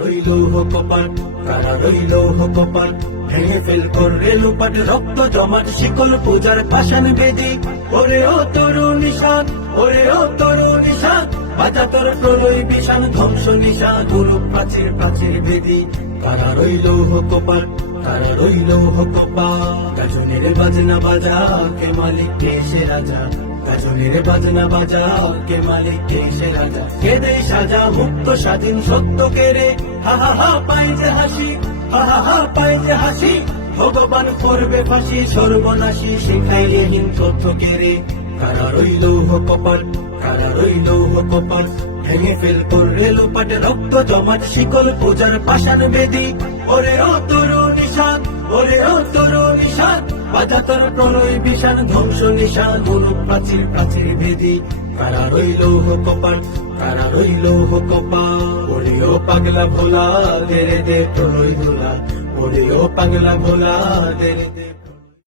রইল কপাট, কারা রইল কপাট, ভেঙে ফেল কররে লুপাট, রক্ত জমাট শিকল পূজার পাষাণ বেদি। ওরে ও তরুণ নিশান, ওরে ও তরুণ নিশান, বাজা তোর প্রলয় বিষাণ, ধ্বংস নিশান, গুরু প্রাচীর প্রাচীর বেদি। কারা রইল কপাট, কারা রইল কপাট, গাজনের বাজনা বাজা, কে মালিক কে সে রাজা। গাজনের বাজনা বাজা, কে মালিক কে সে রাজা। কে দেয় সাজা, মুক্ত স্বাধীন সত্য কে রে, হা হা হা পাই যে হাসি, হা হা হা পাই যে হাসি। ভগবান করবে ফাঁসি, সর্বনাশী শিখাইলে হিন তথ্য কে রে। কারা রইল কপাট, কারা রইল কপাট, ভেঙে ফেল কররে লোপাট, রক্ত জমাট শিকল পূজার পাষাণ বেদি। ওরে ও তরুণ নিশান, ওরে ও তরুণ নিশান, বাজা তোর প্রলয় বিষাণ, ধ্বংস নিশান, গুরু প্রাচীর প্রাচীর বেদি। কারা রইল কপাট, কারা রইল কপাট, ওরে ও পাগলা ভোলা, দে রে দে প্রলয় ধুলা। ওরে ও পাগলা ভোলা, দে রে দে।